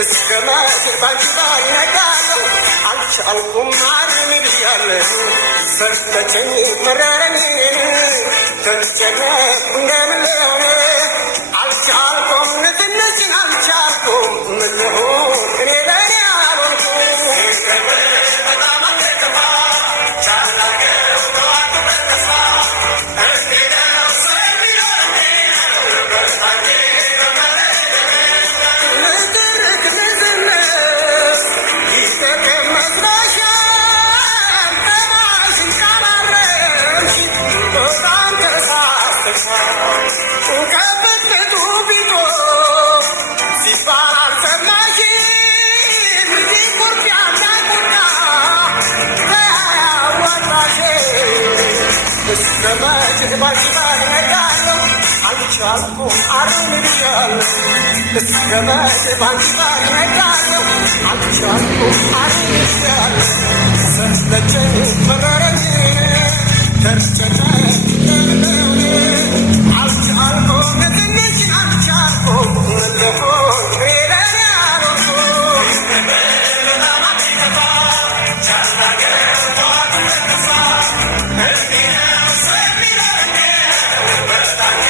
እስከመቼ ባንቺ ባልነጋለሁ አልቻልኩም አልም ብያለሁ ሰለቸኝ መረረኝ ተጨነቅኩ እንደምን ልሆን አልቻልኩም ንትንሽን አልቻልኩም ምን ልሆን እኔ ለእኔ አልሆንኩም በጣም አትከፋ ቻላገው ተዋት በተስፋ እንዲነው ሰው የሚኖረኝ በታጌ አልቻልኩም አልም ብያለሁ እስከመቼ ባንቺ ባልነጋለሁ አልቻልኩም አልም ብያለሁ ሰለቸኝ መረረኝ ተጨነቅኩ እንደምን ልሆን አልቻልኩም ንትንሽን አልቻልኩም ምን ልሆን እኔ ለእኔ አልሆንኩም በጣም አትከፋ ቻላገው ተዋት በተስፋ እንዲነው ሰው የሚኖረኝ በታጌ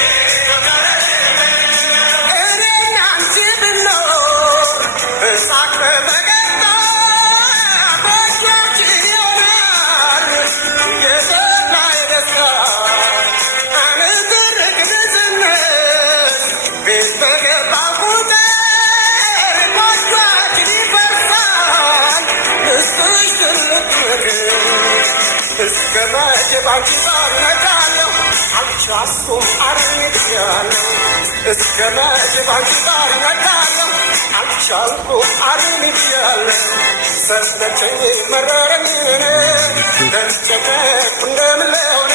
እስከመቼ ባንቺ ባልነጋለሁ አልቻልኩም አልም ብያለሁ እስከመቼ ባንቺ ባልነጋለሁ አልቻልኩም አልም ብያለሁ ሰለቸኝ መረረኝ ተጨነቅኩ እንደምን ልሆን